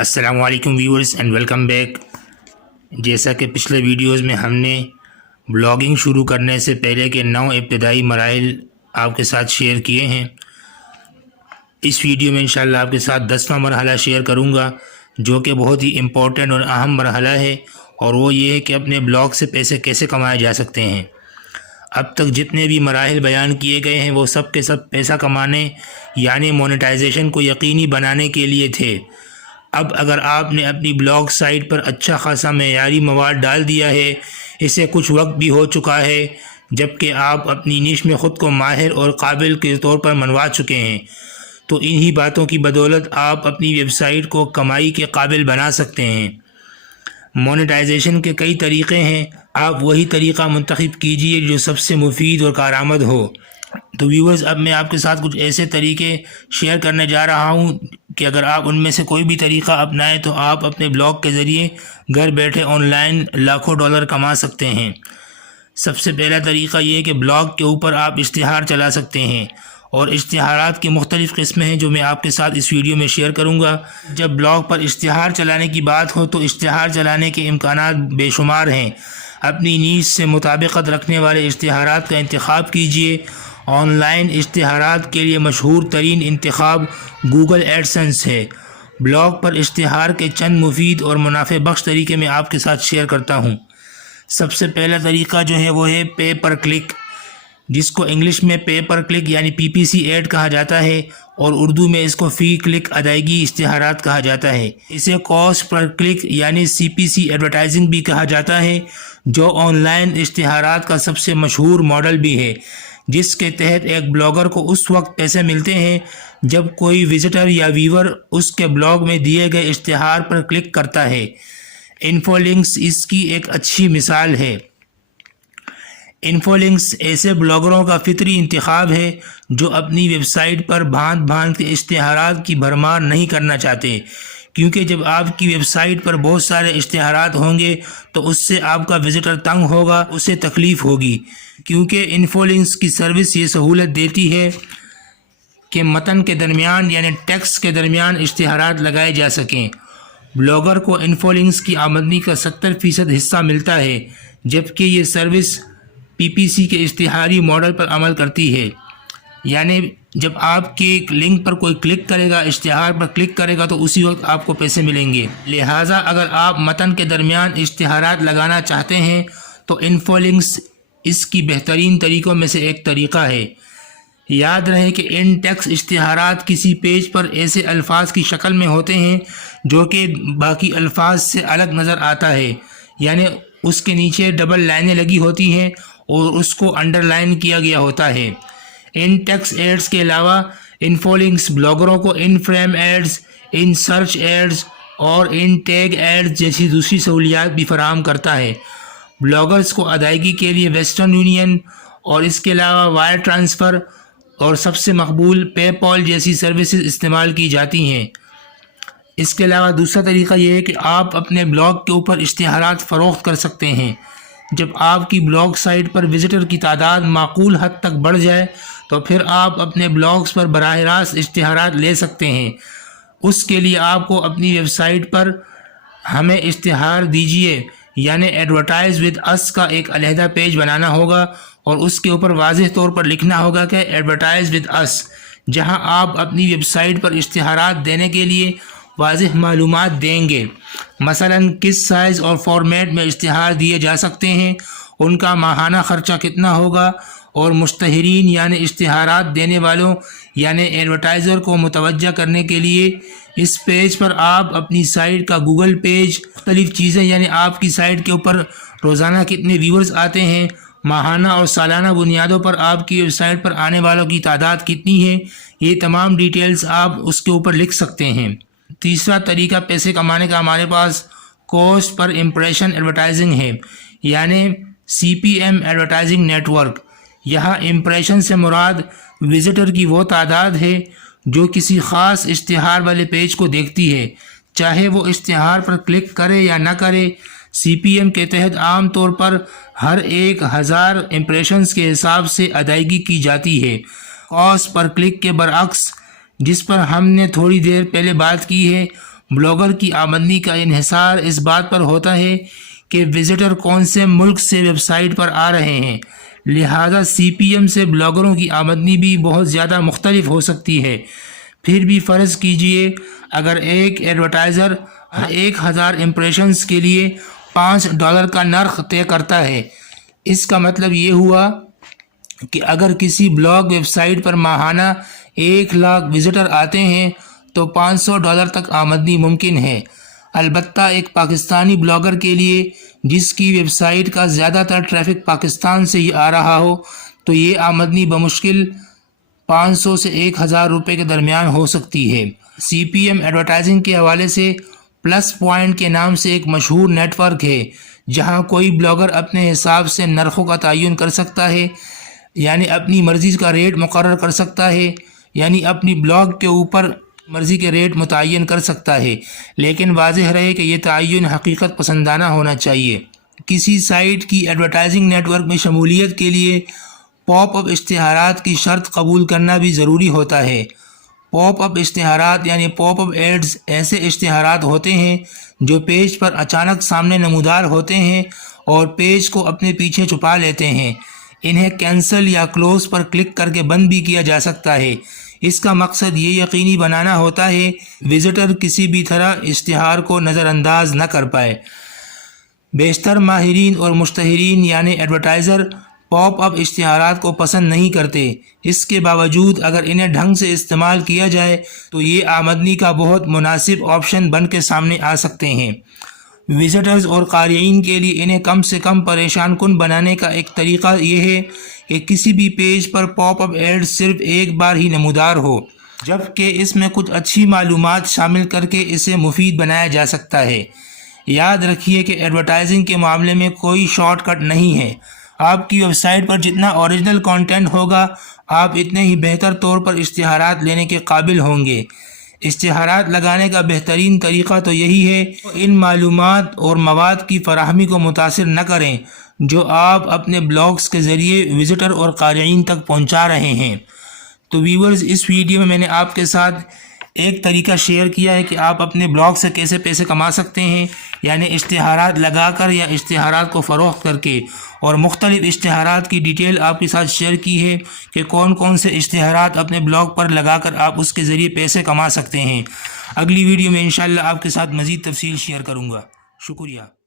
السلام علیکم viewers and welcome back. جیسا کہ پچھلے ویڈیوز میں ہم نے بلاگنگ شروع کرنے سے پہلے کے 9 ابتدائی مراحل آپ کے ساتھ شیئر کیے ہیں، اس ویڈیو میں انشاءاللہ آپ کے ساتھ 10واں مرحلہ شیئر کروں گا، جو کہ بہت ہی امپورٹنٹ اور اہم مرحلہ ہے، اور وہ یہ ہے کہ اپنے بلاگ سے پیسے کیسے کمائے جا سکتے ہیں۔ اب تک جتنے بھی مراحل بیان کیے گئے ہیں وہ سب کے سب پیسہ کمانے یعنی مونیٹائزیشن کو یقینی بنانے کے لیے تھے۔ اب اگر آپ نے اپنی بلاگ سائٹ پر اچھا خاصا معیاری مواد ڈال دیا ہے، اسے کچھ وقت بھی ہو چکا ہے، جبکہ آپ اپنی نیش میں خود کو ماہر اور قابل کے طور پر منوا چکے ہیں، تو انہی باتوں کی بدولت آپ اپنی ویب سائٹ کو کمائی کے قابل بنا سکتے ہیں۔ مونیٹائزیشن کے کئی طریقے ہیں، آپ وہی طریقہ منتخب کیجئے جو سب سے مفید اور کارآمد ہو۔ تو ویورز، اب میں آپ کے ساتھ کچھ ایسے طریقے شیئر کرنے جا رہا ہوں کہ اگر آپ ان میں سے کوئی بھی طریقہ اپنائیں تو آپ اپنے بلاگ کے ذریعے گھر بیٹھے آن لائن لاکھوں ڈالر کما سکتے ہیں۔ سب سے پہلا طریقہ یہ ہے کہ بلاگ کے اوپر آپ اشتہار چلا سکتے ہیں، اور اشتہارات کی مختلف قسمیں ہیں جو میں آپ کے ساتھ اس ویڈیو میں شیئر کروں گا۔ جب بلاگ پر اشتہار چلانے کی بات ہو تو اشتہار چلانے کے امکانات بے شمار ہیں۔ اپنی نیش سے مطابقت رکھنے والے اشتہارات کا انتخاب کیجیے۔ آن لائن اشتہارات کے لیے مشہور ترین انتخاب گوگل ایڈسنس ہے۔ بلاگ پر اشتہار کے چند مفید اور منافع بخش طریقے میں آپ کے ساتھ شیئر کرتا ہوں۔ سب سے پہلا طریقہ جو ہے وہ ہے پے پر کلک، جس کو انگلش میں پے پر کلک یعنی PPC ایڈ کہا جاتا ہے، اور اردو میں اس کو فی کلک ادائیگی اشتہارات کہا جاتا ہے۔ اسے کاسٹ پر کلک یعنی CPC ایڈورٹائزنگ بھی کہا جاتا ہے، جو آن لائن اشتہارات کا سب سے مشہور ماڈل بھی ہے، جس کے تحت ایک بلاگر کو اس وقت پیسے ملتے ہیں جب کوئی وزٹر یا ویور اس کے بلاگ میں دیے گئے اشتہار پر کلک کرتا ہے۔ انفو لنکس اس کی ایک اچھی مثال ہے۔ انفو لنکس ایسے بلاگروں کا فطری انتخاب ہے جو اپنی ویب سائٹ پر بھانت بھانت کے اشتہارات کی بھرمار نہیں کرنا چاہتے، کیونکہ جب آپ کی ویب سائٹ پر بہت سارے اشتہارات ہوں گے تو اس سے آپ کا وزٹر تنگ ہوگا، اسے تکلیف ہوگی۔ کیونکہ انفو لنکس کی سروس یہ سہولت دیتی ہے کہ متن کے درمیان یعنی ٹیکسٹ کے درمیان اشتہارات لگائے جا سکیں۔ بلاگر کو انفو لنکس کی آمدنی کا 70% حصہ ملتا ہے، جبکہ یہ سروس PPC کے اشتہاری ماڈل پر عمل کرتی ہے، یعنی جب آپ کے لنک پر کوئی کلک کرے گا، اشتہار پر کلک کرے گا، تو اسی وقت آپ کو پیسے ملیں گے۔ لہٰذا اگر آپ متن کے درمیان اشتہارات لگانا چاہتے ہیں تو انفو لنکس اس کی بہترین طریقوں میں سے ایک طریقہ ہے۔ یاد رہے کہ ان ٹیکسٹ اشتہارات کسی پیج پر ایسے الفاظ کی شکل میں ہوتے ہیں جو کہ باقی الفاظ سے الگ نظر آتا ہے، یعنی اس کے نیچے ڈبل لائنیں لگی ہوتی ہیں اور اس کو انڈر لائن کیا گیا ہوتا ہے۔ ان ٹیکسٹ ایڈز کے علاوہ انفو لنکس بلاگروں کو ان فریم ایڈز، ان سرچ ایڈز اور ان ٹیگ ایڈز جیسی دوسری سہولیات بھی فراہم کرتا ہے۔ بلاگرز کو ادائیگی کے لیے ویسٹرن یونین اور اس کے علاوہ وائر ٹرانسفر اور سب سے مقبول پے پال جیسی سروسز استعمال کی جاتی ہیں۔ اس کے علاوہ دوسرا طریقہ یہ ہے کہ آپ اپنے بلاگ کے اوپر اشتہارات فروخت کر سکتے ہیں۔ جب آپ کی بلاگ سائٹ پر وزٹر کی تعداد معقول حد تک بڑھ جائے تو پھر آپ اپنے بلاگز پر براہ راست اشتہارات لے سکتے ہیں۔ اس کے لیے آپ کو اپنی ویب سائٹ پر ہمیں اشتہار دیجیے یعنی ایڈورٹائز ود اس کا ایک علیحدہ پیج بنانا ہوگا، اور اس کے اوپر واضح طور پر لکھنا ہوگا کہ ایڈورٹائز ود اس، جہاں آپ اپنی ویب سائٹ پر اشتہارات دینے کے لیے واضح معلومات دیں گے، مثلا کس سائز اور فارمیٹ میں اشتہار دیے جا سکتے ہیں، ان کا ماہانہ خرچہ کتنا ہوگا، اور مشتہرین یعنی اشتہارات دینے والوں یعنی ایڈورٹائزر کو متوجہ کرنے کے لیے اس پیج پر آپ اپنی سائٹ کا گوگل پیج، مختلف چیزیں یعنی آپ کی سائٹ کے اوپر روزانہ کتنے ویورز آتے ہیں، ماہانہ اور سالانہ بنیادوں پر آپ کی ویب سائٹ پر آنے والوں کی تعداد کتنی ہے، یہ تمام ڈیٹیلز آپ اس کے اوپر لکھ سکتے ہیں۔ تیسرا طریقہ پیسے کمانے کا ہمارے پاس کاسٹ پر امپریشن ایڈورٹائزنگ ہے، یعنی CPM ایڈورٹائزنگ نیٹ ورک۔ یہاں امپریشن سے مراد وزٹر کی وہ تعداد ہے جو کسی خاص اشتہار والے پیج کو دیکھتی ہے، چاہے وہ اشتہار پر کلک کرے یا نہ کرے۔ CPM کے تحت عام طور پر ہر 1000 امپریشنز کے حساب سے ادائیگی کی جاتی ہے۔ کاسٹ پر کلک کے برعکس، جس پر ہم نے تھوڑی دیر پہلے بات کی ہے، بلاگر کی آمدنی کا انحصار اس بات پر ہوتا ہے کہ وزٹر کون سے ملک سے ویب سائٹ پر آ رہے ہیں، لہذا CPM سے بلاگروں کی آمدنی بھی بہت زیادہ مختلف ہو سکتی ہے۔ پھر بھی فرض کیجئے اگر ایک ایڈورٹائزر 1000 امپریشنز کے لیے $5 کا نرخ طے کرتا ہے، اس کا مطلب یہ ہوا کہ اگر کسی بلاگ ویب سائٹ پر ماہانہ 1,00,000 وزٹر آتے ہیں تو $500 تک آمدنی ممکن ہے۔ البتہ ایک پاکستانی بلاگر کے لیے جس کی ویب سائٹ کا زیادہ تر ٹریفک پاکستان سے ہی آ رہا ہو تو یہ آمدنی بمشکل 500 سے 1,000 روپے کے درمیان ہو سکتی ہے۔ CPM ایڈورٹائزنگ کے حوالے سے پلس پوائنٹ کے نام سے ایک مشہور نیٹ ورک ہے جہاں کوئی بلاگر اپنے حساب سے نرخوں کا تعین کر سکتا ہے، یعنی اپنی مرضی کا ریٹ مقرر کر سکتا ہے، یعنی اپنی بلاگ کے اوپر مرضی کے ریٹ متعین کر سکتا ہے، لیکن واضح رہے کہ یہ تعین حقیقت پسندانہ ہونا چاہیے۔ کسی سائٹ کی ایڈورٹائزنگ نیٹ ورک میں شمولیت کے لیے پاپ اپ اشتہارات کی شرط قبول کرنا بھی ضروری ہوتا ہے۔ پاپ اپ اشتہارات یعنی پاپ اپ ایڈز ایسے اشتہارات ہوتے ہیں جو پیج پر اچانک سامنے نمودار ہوتے ہیں اور پیج کو اپنے پیچھے چھپا لیتے ہیں۔ انہیں کینسل یا کلوز پر کلک کر کے بند بھی کیا جا سکتا ہے۔ اس کا مقصد یہ یقینی بنانا ہوتا ہے وزٹر کسی بھی طرح اشتہار کو نظر انداز نہ کر پائے۔ بیشتر ماہرین اور مشتہرین یعنی ایڈورٹائزر پاپ اپ اشتہارات کو پسند نہیں کرتے، اس کے باوجود اگر انہیں ڈھنگ سے استعمال کیا جائے تو یہ آمدنی کا بہت مناسب آپشن بن کے سامنے آ سکتے ہیں۔ وزٹرز اور قارئین کے لیے انہیں کم سے کم پریشان کن بنانے کا ایک طریقہ یہ ہے کہ کسی بھی پیج پر پاپ اپ ایڈ صرف ایک بار ہی نمودار ہو، جبکہ اس میں کچھ اچھی معلومات شامل کر کے اسے مفید بنایا جا سکتا ہے۔ یاد رکھیے کہ ایڈورٹائزنگ کے معاملے میں کوئی شارٹ کٹ نہیں ہے۔ آپ کی ویب سائٹ پر جتنا اوریجنل کانٹینٹ ہوگا آپ اتنے ہی بہتر طور پر اشتہارات لینے کے قابل ہوں گے۔ اشتہارات لگانے کا بہترین طریقہ تو یہی ہے ان معلومات اور مواد کی فراہمی کو متاثر نہ کریں جو آپ اپنے بلاگز کے ذریعے وزٹر اور قارئین تک پہنچا رہے ہیں۔ تو ویورز، اس ویڈیو میں میں نے آپ کے ساتھ ایک طریقہ شیئر کیا ہے کہ آپ اپنے بلاگ سے کیسے پیسے کما سکتے ہیں، یعنی اشتہارات لگا کر یا اشتہارات کو فروخت کر کے، اور مختلف اشتہارات کی ڈیٹیل آپ کے ساتھ شیئر کی ہے کہ کون کون سے اشتہارات اپنے بلاگ پر لگا کر آپ اس کے ذریعے پیسے کما سکتے ہیں۔ اگلی ویڈیو میں انشاءاللہ آپ کے ساتھ مزید تفصیل شیئر کروں گا۔ شکریہ۔